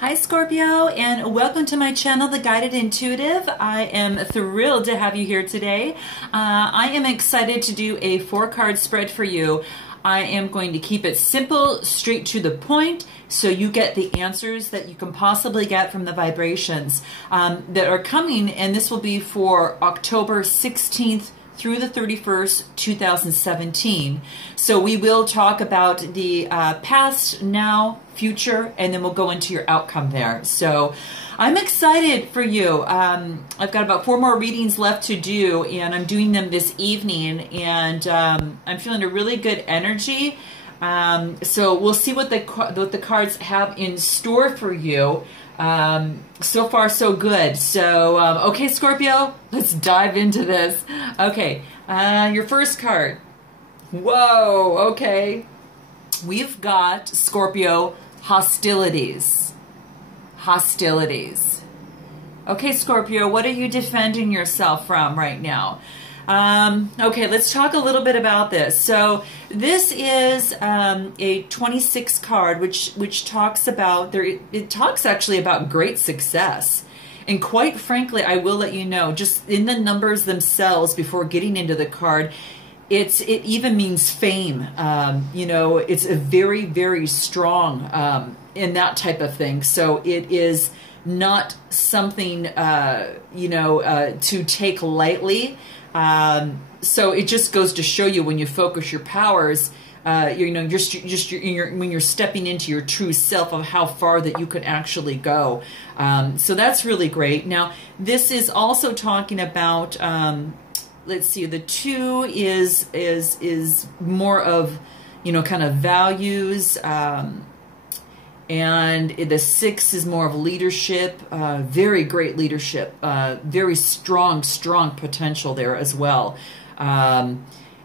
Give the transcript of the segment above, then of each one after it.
Hi Scorpio, and welcome to my channel, The Guided Intuitive. I am thrilled to have you here today. I am excited to do a 4-card spread for you. I am going to keep it simple, straight to the point, so you get the answers that you can possibly get from the vibrations that are coming, and this will be for October 16th through the 31st, 2017. So we will talk about the past, now, future, and then we'll go into your outcome there. So I'm excited for you. I've got about 4 more readings left to do, and I'm doing them this evening, and I'm feeling a really good energy. So we'll see what the cards have in store for you. So far, so good. So, okay, Scorpio, let's dive into this. Okay, your first card. Whoa, okay. We've got, Scorpio, hostilities. Hostilities. Okay, Scorpio, what are you defending yourself from right now? Okay, let's talk a little bit about this. So this is a 26 card, which talks about it talks actually about great success. And quite frankly, I will let you know, just in the numbers themselves, before getting into the card, it even means fame. You know, it's a very, very strong in that type of thing. So it is not something to take lightly. So it just goes to show you, when you focus your powers, when you're stepping into your true self, of how far that you could actually go. So that's really great. Now, this is also talking about, let's see, the 2 is more of, kind of values, and the 6 is more of leadership, very great leadership, very strong potential there as well.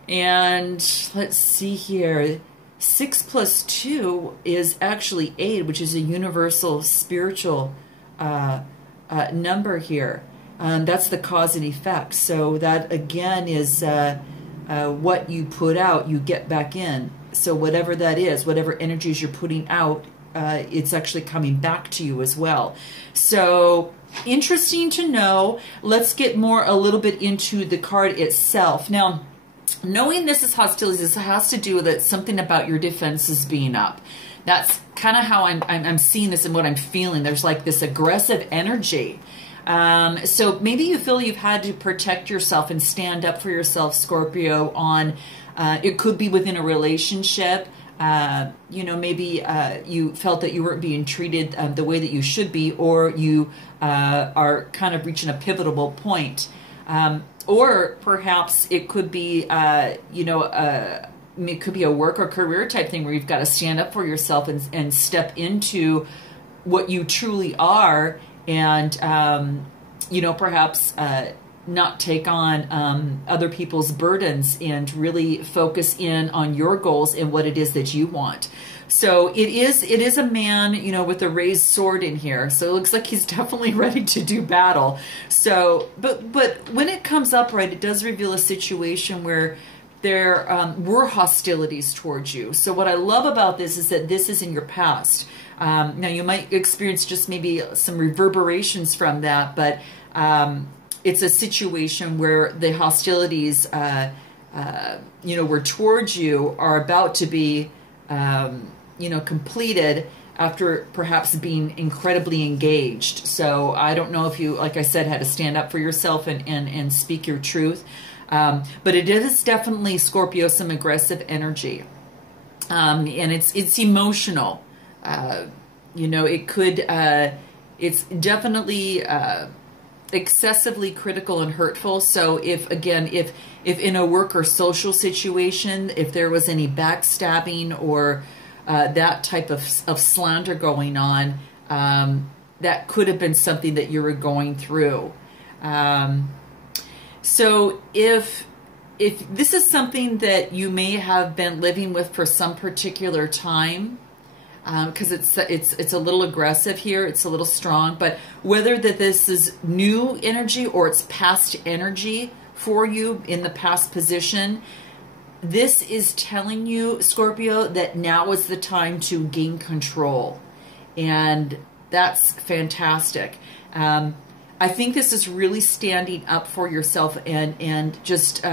And let's see here, 6 plus 2 is actually 8, which is a universal spiritual number here. That's the cause and effect. So that, again, is what you put out, you get back in. So whatever that is, whatever energies you're putting out, it's actually coming back to you as well. So interesting to know. Let's get a little bit into the card itself. Now, knowing this is hostilities, this has to do with something about your defenses being up. That's kind of how I'm seeing this and what I'm feeling. There's like this aggressive energy. So maybe you feel you've had to protect yourself and stand up for yourself, Scorpio, on, it could be within a relationship. Maybe you felt that you weren't being treated the way that you should be, or you are kind of reaching a pivotal point. Or perhaps it could be, it could be a work or career type thing where you've got to stand up for yourself and step into what you truly are, and, perhaps not take on other people's burdens, and really focus in on your goals and what it is that you want. So it is a man, with a raised sword in here. So it looks like he's definitely ready to do battle. So, but when it comes up, right, it does reveal a situation where there were hostilities towards you. So what I love about this is that this is in your past. Now you might experience just maybe some reverberations from that, but it's a situation where the hostilities, were towards you, are about to be, completed after perhaps being incredibly engaged. So I don't know if you, like I said, had to stand up for yourself and speak your truth. But it is definitely, Scorpio, some aggressive energy. And it's emotional. It could, it's definitely, excessively critical and hurtful. So if in a work or social situation, if there was any backstabbing or that type of slander going on, that could have been something that you were going through. So if this is something that you may have been living with for some particular time, because it's a little aggressive here, it's a little strong, but whether that this is new energy or it's past energy for you in the past position, this is telling you, Scorpio, that now is the time to gain control. And That's fantastic. I think this is really standing up for yourself, and just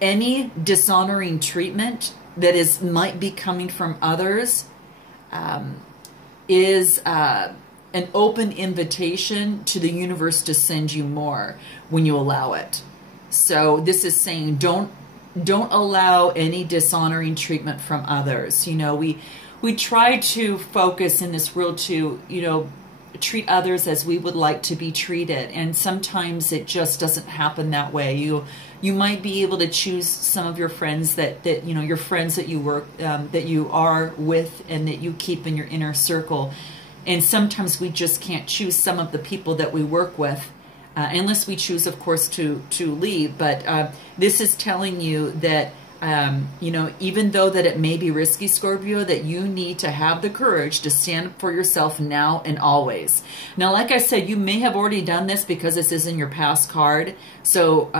any dishonoring treatment that might be coming from others is an open invitation to the universe to send you more when you allow it. So this is saying don't allow any dishonoring treatment from others. You know, we try to focus in this world to, you know, treat others as we would like to be treated, and sometimes it just doesn't happen that way. You might be able to choose some of your friends that you know, your friends that you work that you are with and that you keep in your inner circle, and sometimes we just can't choose some of the people that we work with unless we choose, of course, to leave. But this is telling you that you know, even though that it may be risky, Scorpio, that you need to have the courage to stand up for yourself now and always. Now, like I said, you may have already done this because this is in your past card. So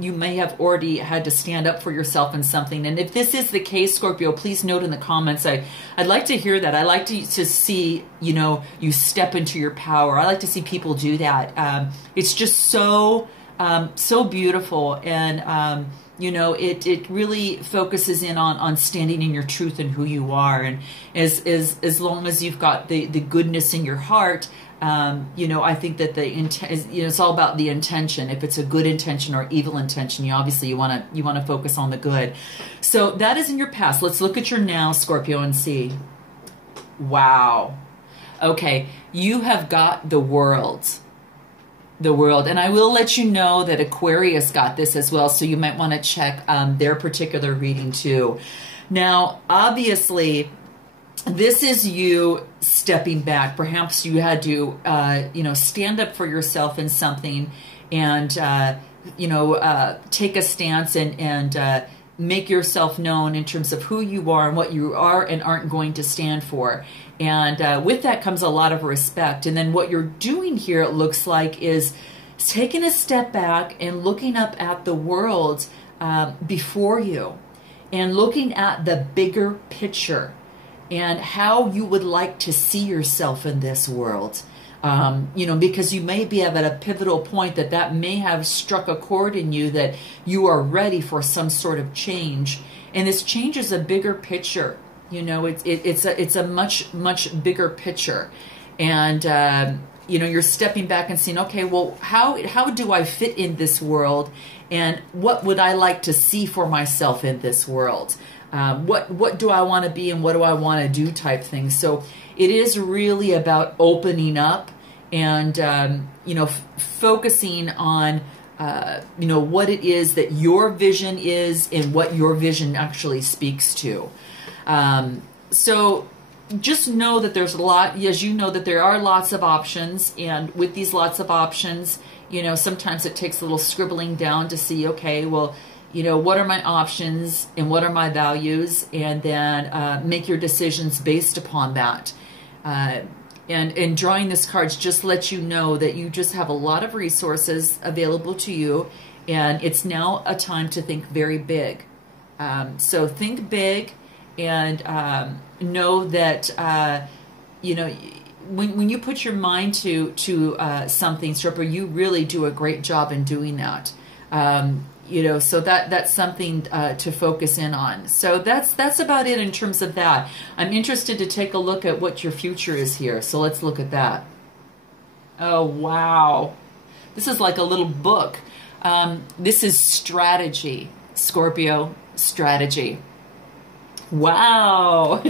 you may have already had to stand up for yourself in something. And if this is the case, Scorpio, please note in the comments. I'd like to hear that. I like to see, you know, you step into your power. I like to see people do that. It's just so beautiful. And you know, it really focuses in on standing in your truth and who you are. And as long as you've got the goodness in your heart, you know, I think that you know, it's all about the intention. If it's a good intention or evil intention, you want to focus on the good. So that is in your past. Let's look at your now, Scorpio, and see. Wow. Okay, you have got the world. And I will let you know that Aquarius got this as well, so you might want to check their particular reading too. Now, obviously, this is you stepping back. Perhaps you had to, you know, stand up for yourself in something, and you know, take a stance and make yourself known in terms of who you are and what you are and aren't going to stand for. And with that comes a lot of respect. And then what you're doing here, it looks like, is taking a step back and looking up at the world before you, and looking at the bigger picture and how you would like to see yourself in this world. You know, because you may be at a pivotal point that may have struck a chord in you, that you are ready for some sort of change. And this change is a bigger picture. You know, it's a much bigger picture. And you know, you're stepping back and saying, okay, well, how do I fit in this world, and what would I like to see for myself in this world? What do I want to be, and what do I want to do, type thing. So it is really about opening up and you know, focusing on you know, what it is that your vision is and what your vision actually speaks to. So just know that there's a lot, as you know, that there are lots of options, and with these lots of options, you know, sometimes it takes a little scribbling down to see, okay, well, you know, what are my options and what are my values, and then make your decisions based upon that. And drawing this cards just lets you know that you just have a lot of resources available to you, and it's now a time to think very big. So think big. And know that you know, when you put your mind to something, Scorpio, you really do a great job in doing that. You know, so that's something to focus in on. So that's about it in terms of that. I'm interested to take a look at what your future is here. So let's look at that. Oh wow, this is like a little book. This is strategy, Scorpio, strategy. Wow.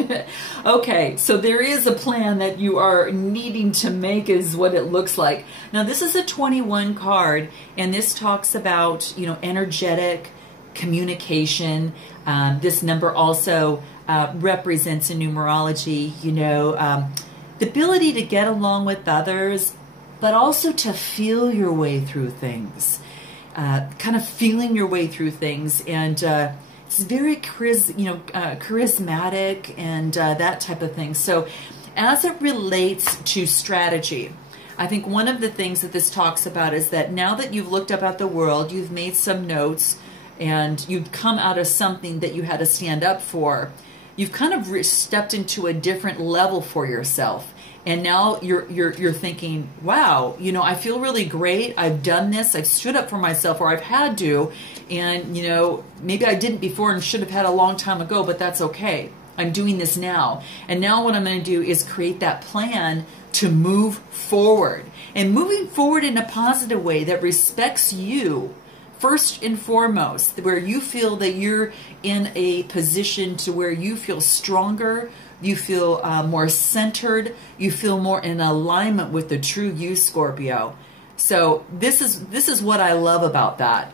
Okay, so there is a plan that you are needing to make, is what it looks like. Now, this is a 21 card, and this talks about, you know, energetic communication. This number also represents in numerology, you know, the ability to get along with others, but also to feel your way through things, kind of feeling your way through things. And it's very charismatic and that type of thing. So as it relates to strategy, I think one of the things that this talks about is that now that you've looked up at the world, you've made some notes, and you've come out of something that you had to stand up for, you've kind of stepped into a different level for yourself. And now you're thinking, wow, you know, I feel really great. I've done this. I've stood up for myself, or I've had to. And, you know, maybe I didn't before and should have had a long time ago, but that's okay. I'm doing this now. And now what I'm going to do is create that plan to move forward. And moving forward in a positive way that respects you first and foremost, where you feel that you're in a position to where you feel stronger, you feel more centered, you feel more in alignment with the true you, Scorpio. So this is what I love about that.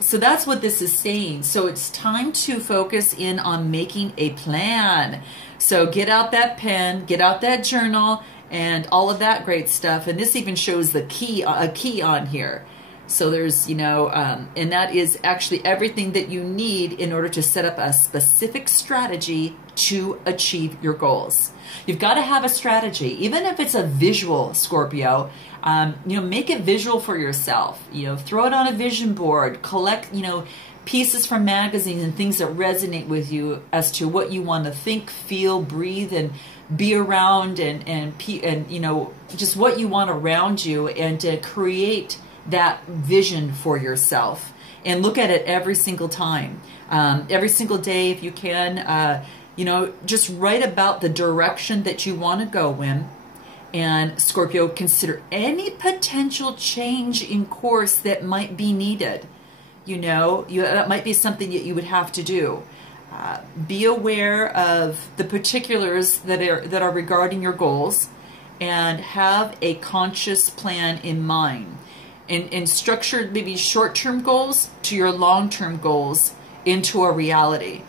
So that's what this is saying. So it's time to focus in on making a plan. So get out that pen, get out that journal, and all of that great stuff. And this even shows the key, a key on here. So there's, you know, and that is actually everything that you need in order to set up a specific strategy to achieve your goals. You've got to have a strategy, even if it's a visual, Scorpio. You know, make it visual for yourself. You know, throw it on a vision board. Collect, you know, pieces from magazines and things that resonate with you as to what you want to think, feel, breathe, and be around, and you know, just what you want around you, and to create that vision for yourself. And look at it every single time, every single day if you can. You know, just write about the direction that you want to go in. And Scorpio, consider any potential change in course that might be needed. You know, that might be something that you would have to do. Be aware of the particulars that are regarding your goals, and have a conscious plan in mind. And structure maybe short-term goals to your long-term goals into a reality.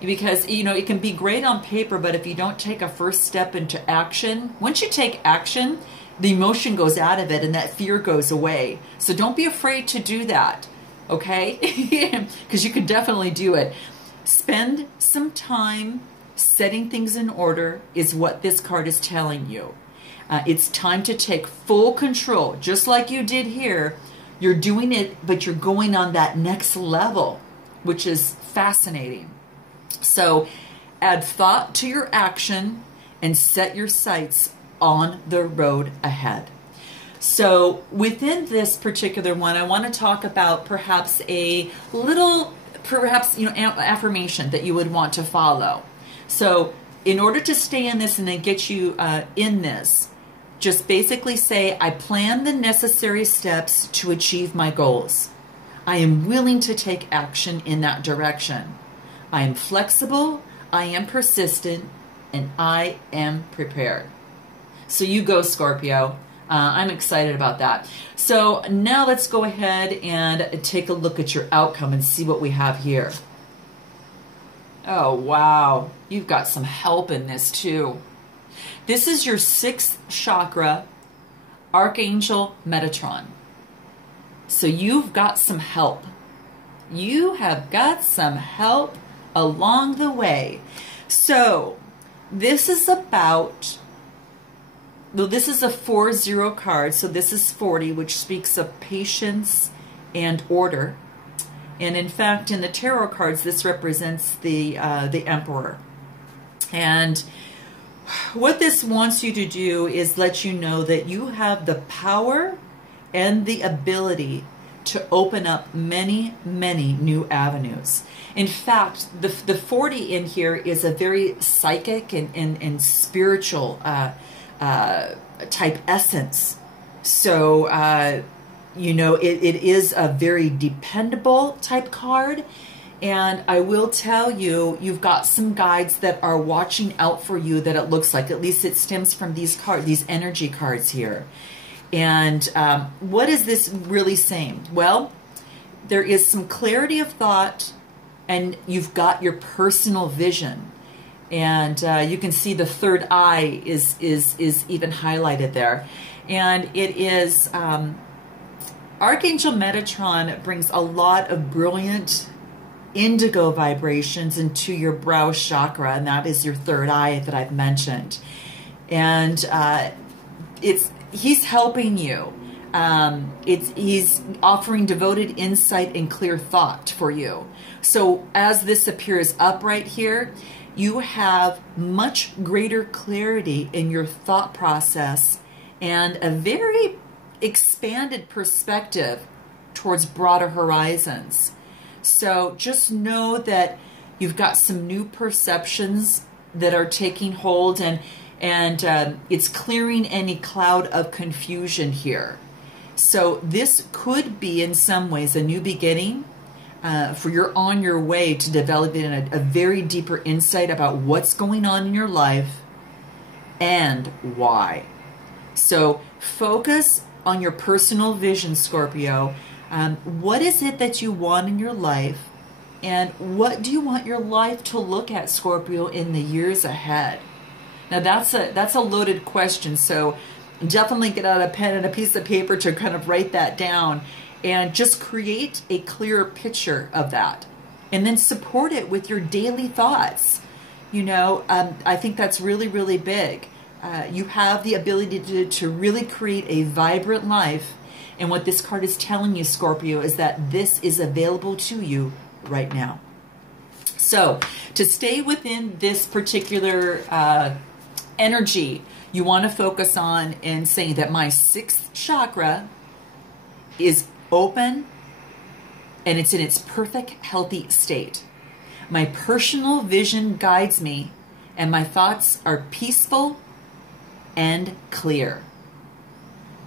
Because, you know, it can be great on paper, but if you don't take a first step into action, once you take action, the emotion goes out of it and that fear goes away. So don't be afraid to do that, okay? Because you can definitely do it. Spend some time setting things in order is what this card is telling you. It's time to take full control, just like you did here. You're doing it, but you're going on that next level, which is fascinating. So add thought to your action and set your sights on the road ahead. So within this particular one, I want to talk about perhaps a little, you know, affirmation that you would want to follow. So in order to stay in this and then get you in this, just basically say, I plan the necessary steps to achieve my goals. I am willing to take action in that direction. I am flexible, I am persistent, and I am prepared. So you go, Scorpio. I'm excited about that. So now let's go ahead and take a look at your outcome and see what we have here. Oh, wow. You've got some help in this too. This is your 6th chakra, Archangel Metatron. So you've got some help. You have got some help along the way. So this is about, well, this is a 4-0 card, so this is 40, which speaks of patience and order. And in fact, in the tarot cards, this represents the Emperor. And what this wants you to do is let you know that you have the power and the ability to open up many, many new avenues. In fact, the 40 in here is a very psychic and spiritual type essence. So, you know, it is a very dependable type card. And I will tell you, you've got some guides that are watching out for you, that it looks like. At least it stems from these cards, these energy cards here. And what is this really saying? Well, there is some clarity of thought, and you've got your personal vision. And you can see the third eye is even highlighted there. And it is, Archangel Metatron brings a lot of brilliant indigo vibrations into your brow chakra, and that is your third eye that I've mentioned. And he's helping you. He's offering devoted insight and clear thought for you. So as this appears upright here, you have much greater clarity in your thought process and a very expanded perspective towards broader horizons. So just know that you've got some new perceptions that are taking hold, and it's clearing any cloud of confusion here. So this could be in some ways a new beginning, for you're on your way to developing a very deeper insight about what's going on in your life and why. So focus on your personal vision, Scorpio. What is it that you want in your life? And what do you want your life to look at, Scorpio, in the years ahead? Now that's a loaded question, so definitely get out a pen and a piece of paper to kind of write that down and just create a clearer picture of that. And then support it with your daily thoughts. I think that's really, really big. You have the ability to really create a vibrant life. And what this card is telling you, Scorpio, is that this is available to you right now. So to stay within this particular energy, you want to focus on and saying that my 6th chakra is open and it's in its perfect healthy state. My personal vision guides me and my thoughts are peaceful and clear.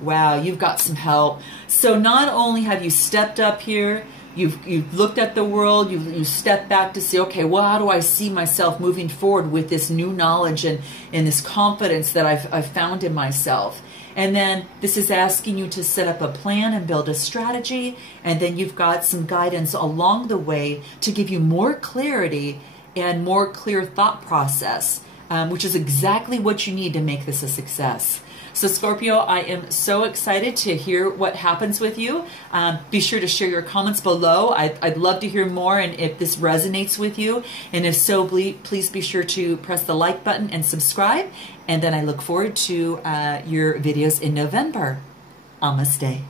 Wow, you've got some help. So not only have you stepped up here, you've looked at the world, you've stepped back to say, okay, well, how do I see myself moving forward with this new knowledge and this confidence that I've found in myself? And then this is asking you to set up a plan and build a strategy. And then you've got some guidance along the way to give you more clarity and more clear thought process, which is exactly what you need to make this a success. So Scorpio, I am so excited to hear what happens with you. Be sure to share your comments below. I'd love to hear more, and if this resonates with you. And if so, please be sure to press the like button and subscribe. And then I look forward to your videos in November. Namaste.